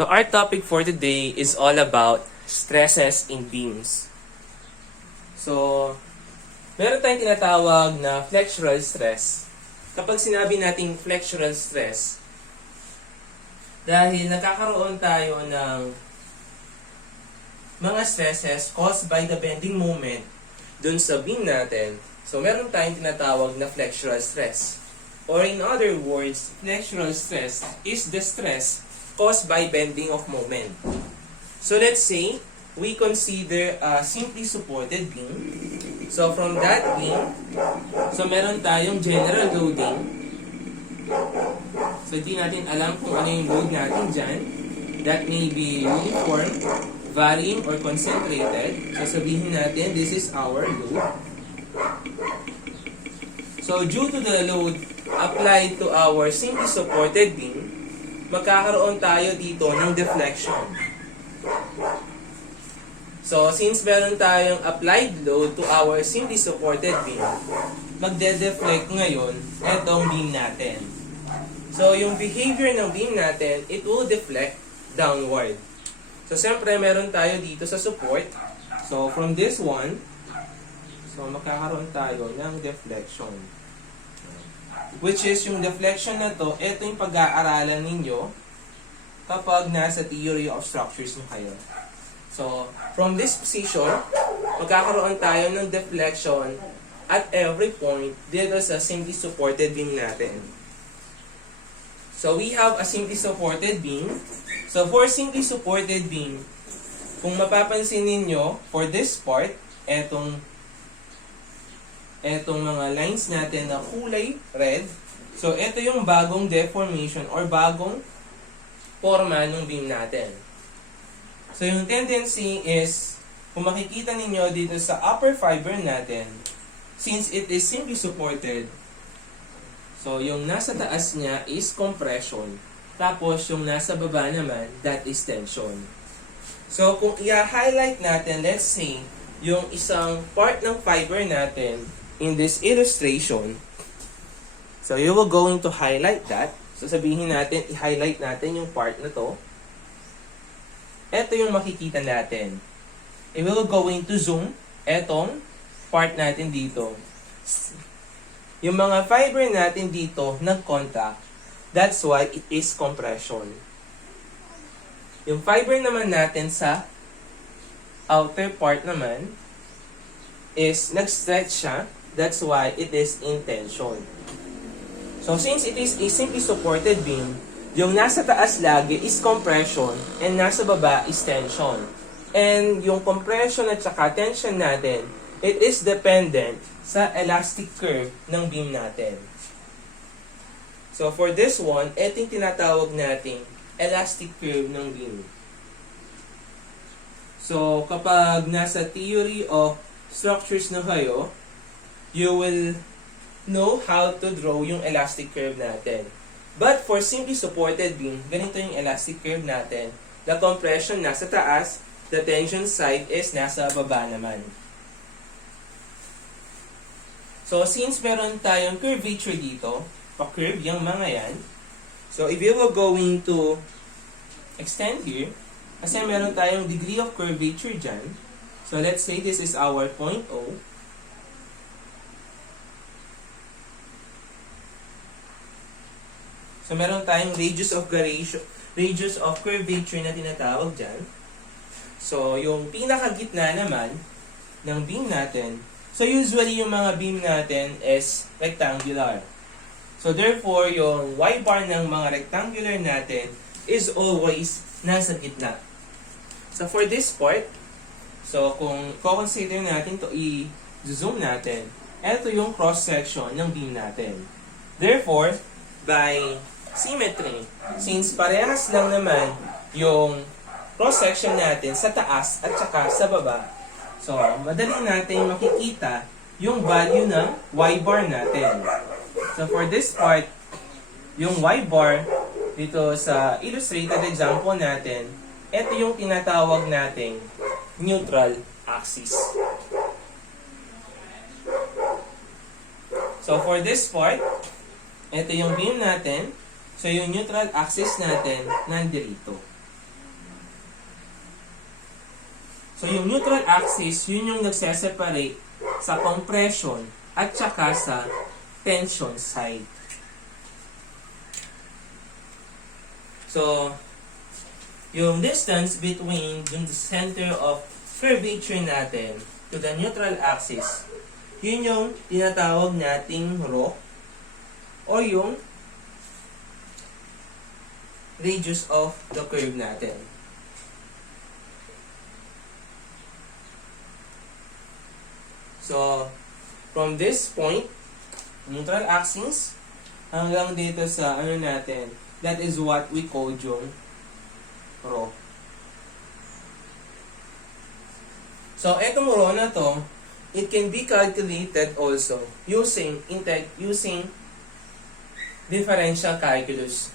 So our topic for today is all about stresses in beams. So, meron tayong tinatawag na flexural stress. Kapag sinabi nating flexural stress, dahil nakakaroon tayo ng mga stresses caused by the bending moment dun sa beam natin, so meron tayong tinatawag na flexural stress. Or in other words, flexural stress is the stress caused by bending of moment. So let's say we consider a simply supported beam. So from that beam, so meron tayong general loading. So di natin alam kung ano yung load natin dyan. That may be uniform, varying, or concentrated. So sabihin natin, this is our load. So due to the load applied to our simply supported beam, magkakaroon tayo dito ng deflection. So, since meron tayong applied load to our simply supported beam, magde-deflect ngayon itong beam natin. So, yung behavior ng beam natin, it will deflect downward. So, siyempre, meron tayo dito sa support. So, from this one, so magkakaroon tayo ng deflection. Which is yung deflection na to, ito yung pag-aaralan ninyo kapag nasa theory of structures mo kayo. So, from this position, magkakaroon tayo ng deflection at every point dito sa simply supported beam natin. So, we have a simply supported beam. So, for simply supported beam, kung mapapansin ninyo, for this part, etong mga lines natin na kulay red. So, ito yung bagong deformation or bagong forma ng beam natin. So, yung tendency is, kung makikita ninyo dito sa upper fiber natin, since it is simply supported, so, yung nasa taas niya is compression. Tapos, yung nasa baba naman, that is tension. So, kung i-highlight natin, let's say, yung isang part ng fiber natin, in this illustration, so you will going to highlight that. So sabihin natin, i-highlight natin yung part na to. Ito yung makikita natin. We will going to zoom etong part natin dito. Yung mga fiber natin dito nag-contact. That's why it is compression. Yung fiber naman natin sa outer part naman is nag-stretch siya. That's why it is in tension. So, since it is a simply supported beam, yung nasa taas lagi is compression and nasa baba is tension. And yung compression at saka tension natin, it is dependent sa elastic curve ng beam natin. So, for this one, ito yung tinatawag nating elastic curve ng beam. So, kapag nasa theory of structures na kayo, you will know how to draw yung elastic curve natin. But for simply supported beam, ganito yung elastic curve natin. The compression nasa taas, the tension side is nasa baba naman. So, since meron tayong curvature dito, pa-curve yung mga yan, so if you were going to extend here, kasi meron tayong degree of curvature dyan, so let's say this is our point O, so, meron tayong radius of curvature na tinatawag dyan. So, yung pinakagitna naman ng beam natin, so usually yung mga beam natin is rectangular. So, therefore, yung y-bar ng mga rectangular natin is always nasa gitna. So, for this part, so kung consider natin to i-zoom natin, ito yung cross-section ng beam natin. Therefore, by symmetry, since parehas lang naman yung cross-section natin sa taas at saka sa baba, so madali natin makikita yung value ng y-bar natin. So for this part, yung y-bar dito sa illustrated example natin, ito yung tinatawag nating neutral axis. So for this part, ito yung beam natin. So, yung neutral axis natin, nandito. So, yung neutral axis, yun yung nagseseparate sa compression at saka sa tension side. So, yung distance between yung center of curvature natin to the neutral axis, yun yung tinatawag nating rho o yung radius of the curve natin. So, from this point, neutral axis, hanggang dito sa ano natin, that is what we call yung rho. So, etong rho na to, it can be calculated also using differential calculus.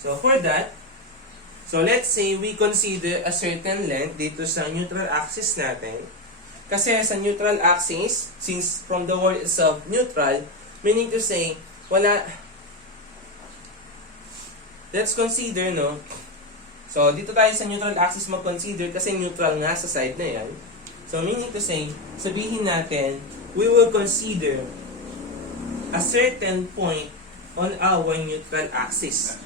So, for that, so let's say we consider a certain length dito sa neutral axis natin. Kasi sa neutral axis, since from the word itself neutral, meaning to say, let's consider, no? So, dito tayo sa neutral axis mag-consider kasi neutral nga sa side na yan. So, meaning to say, sabihin natin, we will consider a certain point on our neutral axis.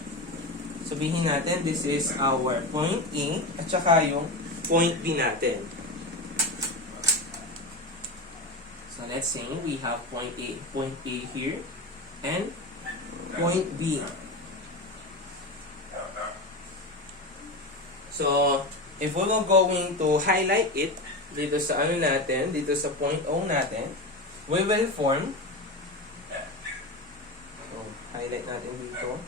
Sabihin natin, this is our point A at saka yung point B natin. So, let's say we have point A here and point B. So, if we're going to highlight it dito sa ano natin, dito sa point O natin, we will form, so, highlight natin dito.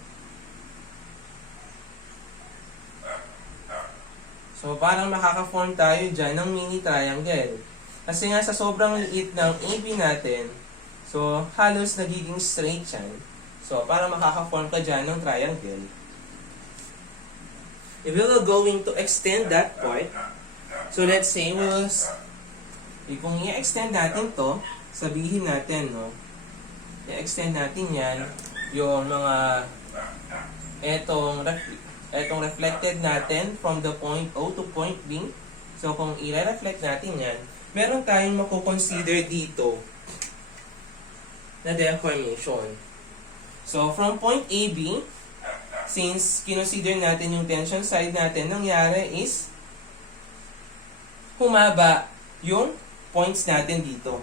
So, parang makaka-form tayo dyan ng mini triangle. Kasi nga sa sobrang liit ng AB natin, so, halos nagiging straight yan. So, parang makaka-form ka dyan ng triangle. If we will going to extend that part, so let's say, kung i-extend natin to, sabihin natin, no, i-extend natin yan, yung mga, etong reflected natin from the point O to point B. So, kung i-reflect natin yan, meron tayong makukonsider dito na deformation. So, from point AB, since kinonsider natin yung tension side natin, nangyari is humaba yung points natin dito.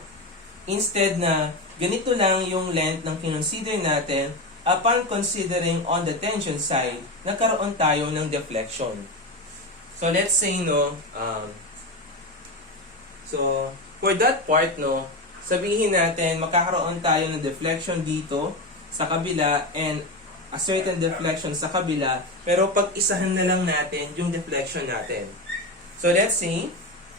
Instead na ganito lang yung length ng kinonsider natin, upon considering on the tension side, nagkaroon tayo ng deflection. So, let's say, no, so, for that part, no, sabihin natin, magkakaroon tayo ng deflection dito sa kabila and a certain deflection sa kabila, pero pag-isahan na lang natin yung deflection natin. So, let's say,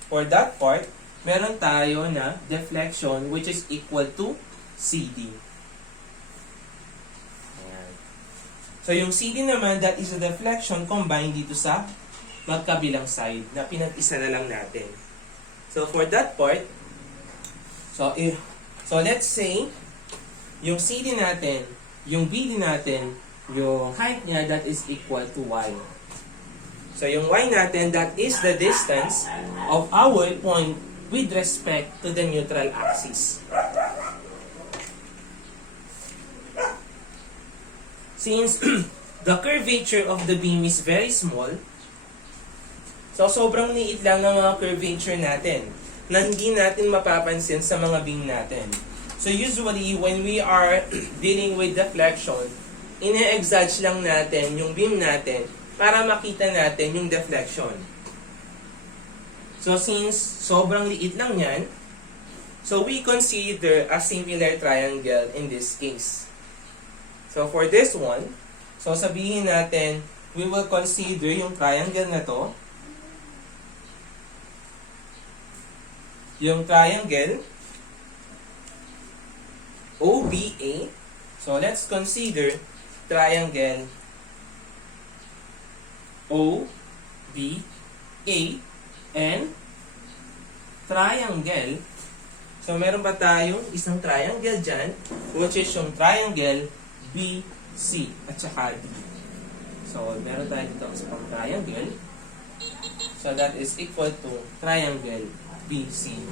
for that part, meron tayo na deflection which is equal to CD. So, yung CD naman, that is a deflection combined dito sa magkabilang side na pinag-isa na lang natin. So, for that part, so let's say, yung CD natin, yung BD natin, yung height niya, that is equal to Y. So, yung Y natin, that is the distance of our point with respect to the neutral axis. Since the curvature of the beam is very small, so sobrang liit lang ng mga curvature natin na hindi natin mapapansin sa mga beam natin. So usually, when we are dealing with deflection, ine-exage lang natin yung beam natin para makita natin yung deflection. So since sobrang liit lang yan, so we consider a similar triangle in this case. So, for this one, so sabihin natin, we will consider yung triangle na to. Yung triangle OBA. So, let's consider triangle OBA and triangle. So, meron pa tayong isang triangle dyan, which is yung triangle B, C, at saka D. So, meron tayo dito sa pang triangle. So that is equal to triangle BCD.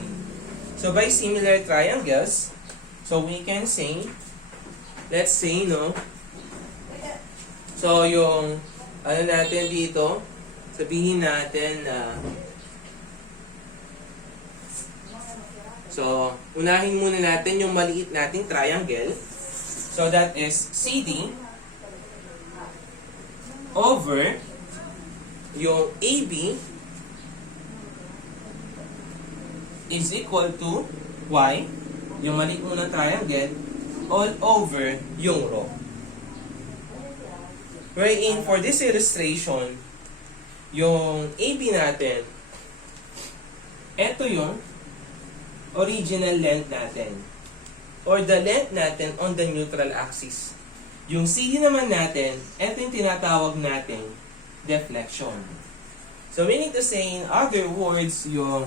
So by similar triangles, so we can say, let's say, no, so yung, ano natin dito, sabihin natin na, so, unahin muna natin yung maliit nating triangle. So that is CD over yung AB is equal to Y, yung maliit muna triangle, all over yung rho. Wherein for this illustration, yung AB natin, ito yung original length natin, or the length natin on the neutral axis. Yung CD naman natin, ito yung tinatawag nating deflection. So meaning to say, in other words, yung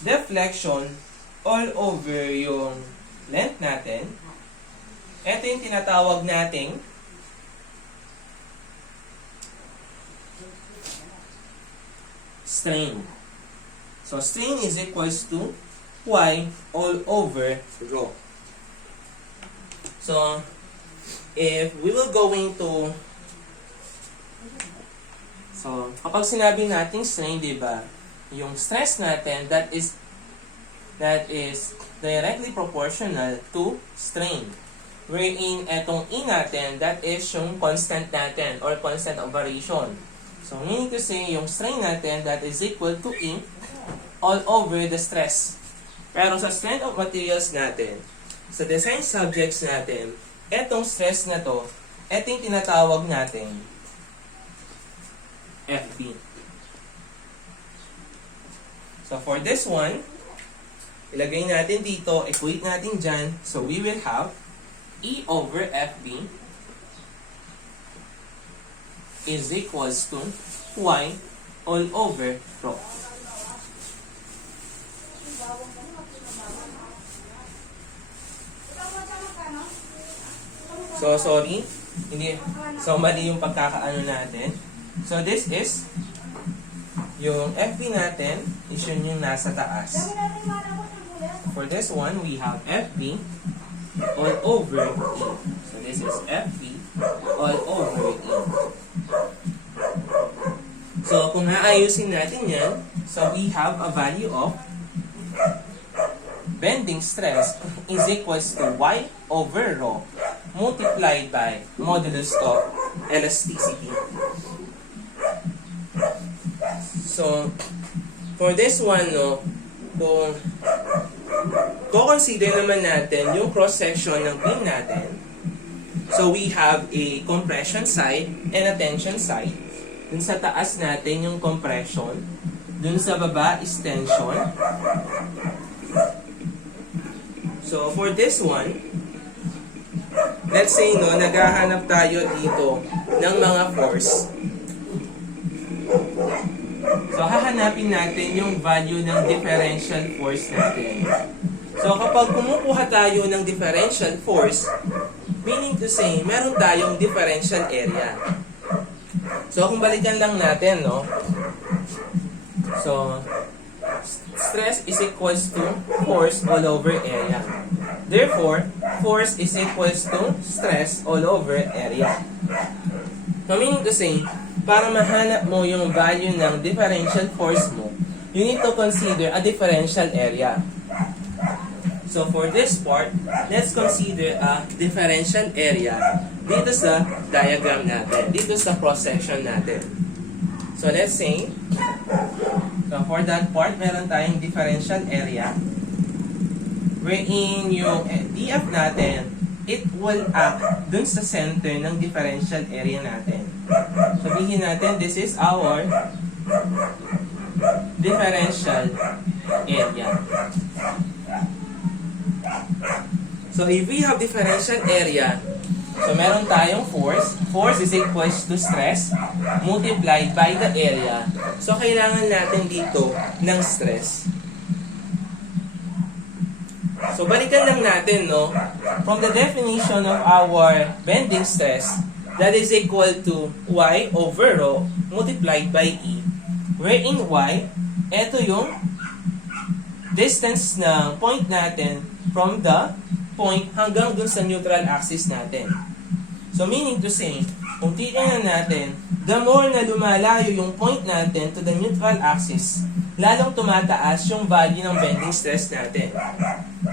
deflection all over yung length natin, ito yung tinatawag nating strain. So strain is equals to Y all over rho. So if we will going to, so kapag sinabi nating strain, diba, yung stress natin, that is directly proportional to strain. Wherein etong E natin, that is yung constant natin or constant of variation. So meaning to say, yung strain natin, that is equal to E all over the stress. Pero sa strength of materials natin, sa design subjects natin, etong stress na to, eto yung tinatawag natin FB. So for this one, ilagay natin dito, equate natin dyan. So we will have E over FB is equals to Y all over rho. So sorry, hindi, so mali yung pagkakaano natin. So this is yung FB natin is yun yung nasa taas. For this one, we have FB all over E. So this is FB all over E. So kung aayusin natin yan, so we have a value of bending stress is equals to Y over rho multiplied by modulus of elasticity. So, for this one, no, kung consider naman natin yung cross-section ng beam natin, so we have a compression side and a tension side. Dun sa taas natin yung compression, dun sa baba is tension. So, for this one, let's say, no, naghahanap tayo dito ng mga force. So, hahanapin natin yung value ng differential force natin. So, kapag kumukuha tayo ng differential force, meaning to say, meron tayong differential area. So, kung balikan lang natin, no? So, stress is equals to force all over area. Therefore, force is equals to stress all over area. So, meaning to say, para mahanap mo yung value ng differential force mo, you need to consider a differential area. So for this part, let's consider a differential area dito sa diagram natin, dito sa cross-section natin. So let's say, so for that part, meron tayong differential area wherein yung DF natin, it will act dun sa center ng differential area natin. Sabihin natin, this is our differential area. So if we have differential area, so meron tayong force. Force is equals to stress multiplied by the area. So kailangan natin dito ng stress. So balikan lang natin, no? From the definition of our bending stress, that is equal to Y over rho multiplied by E. Wherein y, ito yung distance ng point natin from the point hanggang dun sa neutral axis natin. So meaning to say, kung titignan natin, the more na lumalayo yung point natin to the neutral axis, lalong tumataas yung value ng bending stress natin.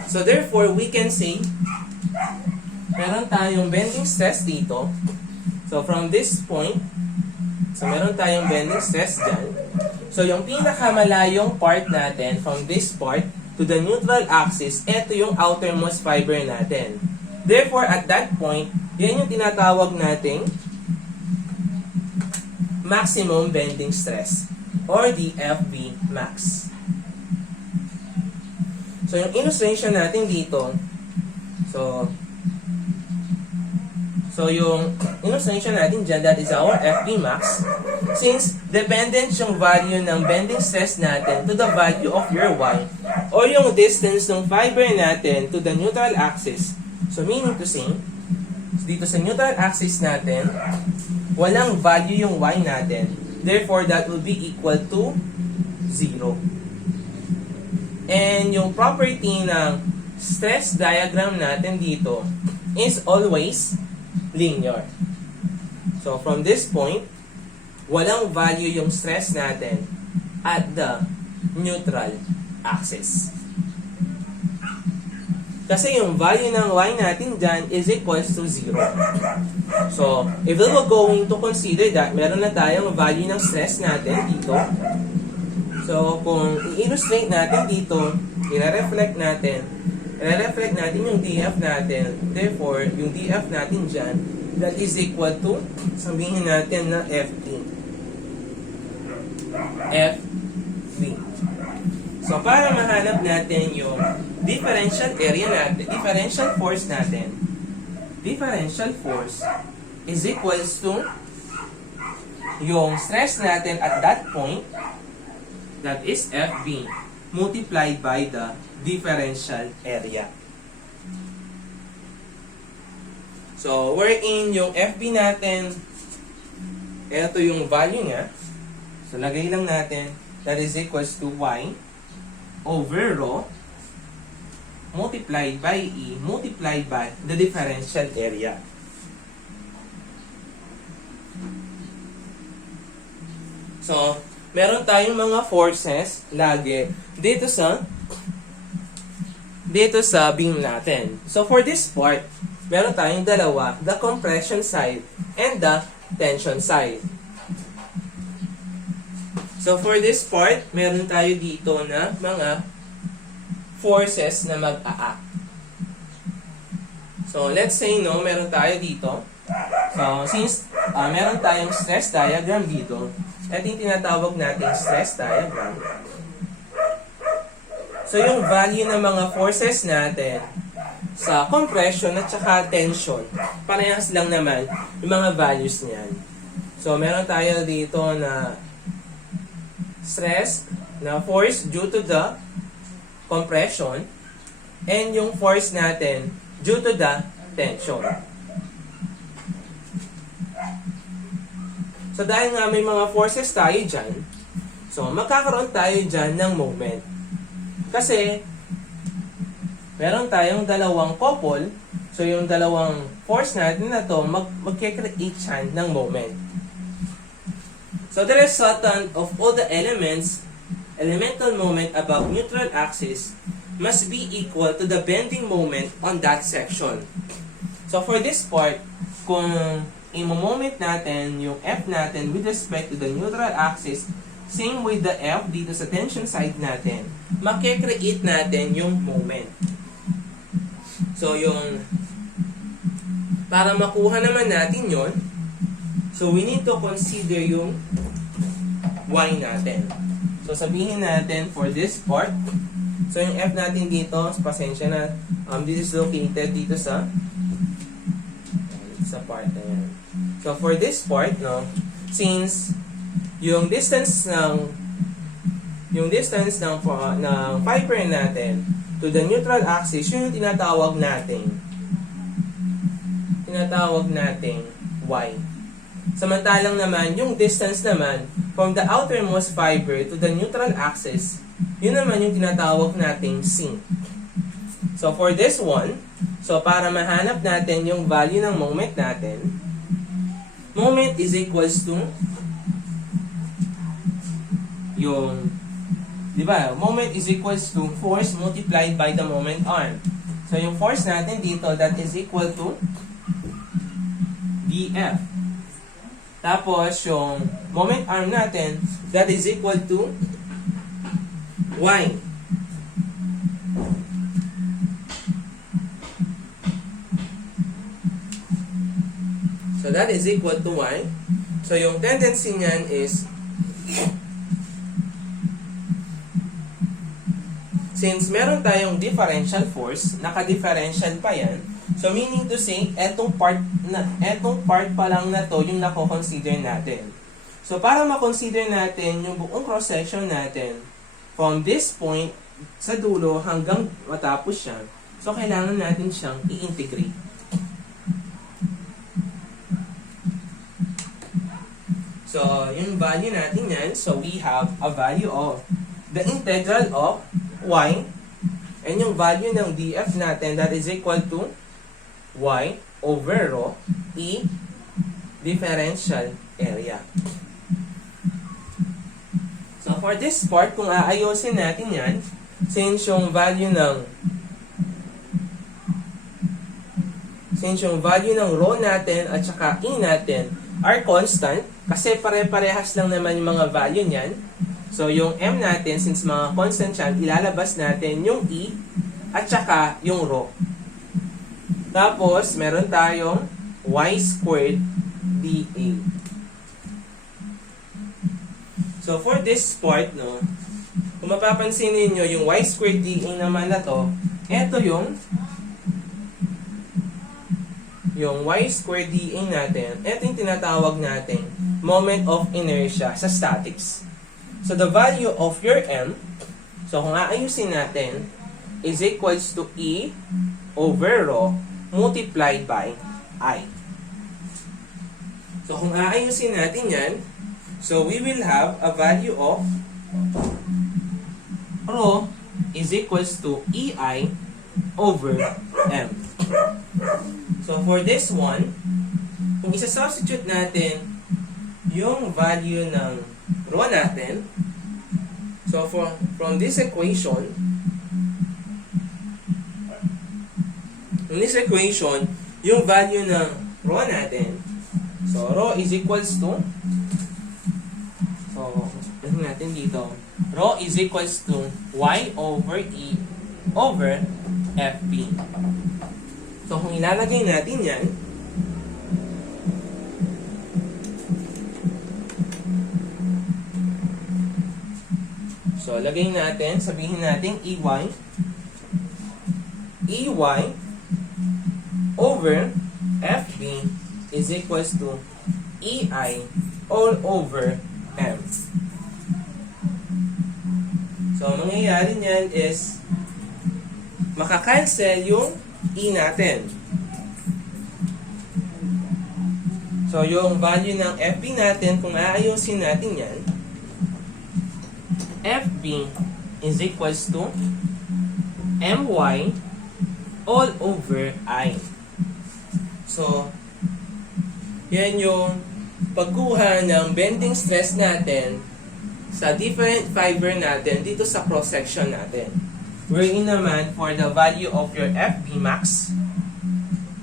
So therefore, we can say, meron tayong bending stress dito. So from this point, so meron tayong bending stress dyan. So yung pinakamalayong part natin, from this part to the neutral axis, ito yung outermost fiber natin. Therefore, at that point, yan yung tinatawag nating maximum bending stress or the FB max. So yung illustration natin dito, so yung illustration natin dyan, that is our FB max. Since dependent yung value ng bending stress natin to the value of your y or yung distance ng fiber natin to the neutral axis. So meaning to say, dito sa neutral axis natin, walang value yung y natin. Therefore, that will be equal to 0. And yung property ng stress diagram natin dito is always linear. So, from this point, walang value yung stress natin at the neutral axis. Kasi yung value ng y natin dyan is equals to 0. So, if we were going to consider that, meron na tayong value ng stress natin dito. So, kung i-illustrate natin dito, i-reflect natin yung df natin. Therefore, yung df natin dyan, that is equal to, sabihin natin na FT. FV. So, para mahanap natin yung differential area natin, differential force natin, differential force is equals to yung stress natin at that point, that is FV, multiplied by the differential area. So, wherein yung FV natin, ito yung value niya. So, lagay lang natin, that is equals to y over rho multiplied by E multiplied by the differential area. So, meron tayong mga forces lagi dito sa beam natin. So, for this part, meron tayong dalawa, the compression side and the tension side. So, for this part, meron tayo dito na mga forces na mag-a-act. So, let's say, no, meron tayo dito. So, since meron tayong stress diagram dito, ito yung tinatawag natin stress diagram. So, yung value ng mga forces natin sa compression at saka tension, parehas lang naman yung mga values niyan. So, meron tayo dito na stress na force due to the compression and yung force natin due to the tension. So dahil nga may mga forces tayo dyan, so magkakaroon tayo dyan ng moment. Kasi meron tayong dalawang couple, so yung dalawang force natin na to magkikreate yan ng moment. So the resultant of all the elemental moment above neutral axis must be equal to the bending moment on that section. So for this part, kung i-moment natin yung F natin with respect to the neutral axis, same with the F dito sa tension side natin, makikreate natin yung moment. So yung, para makuha naman natin yon, so we need to consider yung Y natin. So, sabihin natin for this part. So, yung F natin dito, pasensya na, this is located dito sa part na yan. So, for this part, no, since yung distance ng fiber natin to the neutral axis, yun yung tinatawag nating Y. Samantalang naman, yung distance naman from the outermost fiber to the neutral axis, yun naman yung tinatawag nating c. So for this one, so para mahanap natin yung value ng moment natin, moment is equals to yung, di ba? Moment is equals to force multiplied by the moment arm. So yung force natin dito, that is equal to dF. Tapos yung moment arm natin, that is equal to y. So that is equal to y. So yung tendency niyan is, since meron tayong differential force, naka-differential pa yan, so meaning to say, etong part pa lang na to yung nako-consider natin. So para ma-consider natin yung buong cross-section natin, from this point sa dulo hanggang matapos siya, so kailangan natin siyang i-integrate. So, yung value natin yan, so we have a value of the integral of y, and yung value ng df natin, that is equal to y over rho e differential area. So, for this part, kung aayusin natin yan, since yung value ng rho natin at saka e natin are constant, kasi pare-parehas lang naman yung mga value niyan. So, yung m natin, since mga constant yan, ilalabas natin yung e at saka yung rho. Tapos, meron tayong y squared dA. So, for this part, no, kung mapapansin niyo yung y squared dA naman na to, eto yung y squared dA natin, ito yung tinatawag natin moment of inertia sa statics. So, the value of your m, so kung aayusin natin, is equals to E over rho multiplied by I. So, kung aayusin natin yan, so we will have a value of rho is equals to EI over M. So, for this one, kung isa-substitute natin yung value ng rho natin, so from this equation, yung value ng rho natin, so rho is equals to, so ano natin dito, rho is equals to y over e over fb. So kung ilalagay natin yan, so lagay natin, sabihin natin EY over FB is equals to EI all over M. So, ang mangyayari niyan is makakancel yung E natin. So, yung value ng FB natin, kung aayusin natin yan, FB is equals to MY all over I. So, yan yung pagkuha ng bending stress natin sa different fiber natin dito sa cross-section natin. Wherein naman, for the value of your FB max,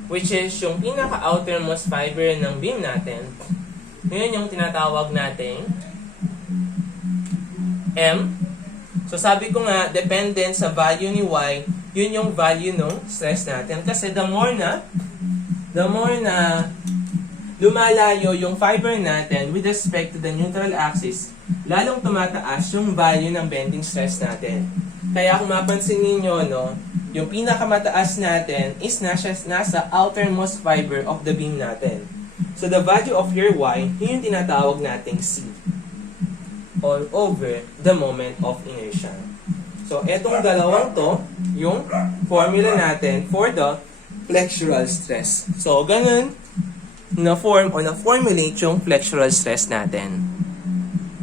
which is yung pinaka-outermost fiber ng beam natin, yun yung tinatawag nating M. So, sabi ko nga, dependent sa value ni Y, yun yung value ng stress natin. Kasi the more na lumalayo yung fiber natin with respect to the neutral axis, lalong tumataas yung value ng bending stress natin. Kaya kung mapansin ninyo, no, yung pinakamataas natin is nasa outermost fiber of the beam natin. So, the value of your Y, yun yung tinatawag nating C. All over the moment of inertia. So, etong dalawang to, yung formula natin for the flexural stress. So, ganun na-form o na-formulate yung flexural stress natin.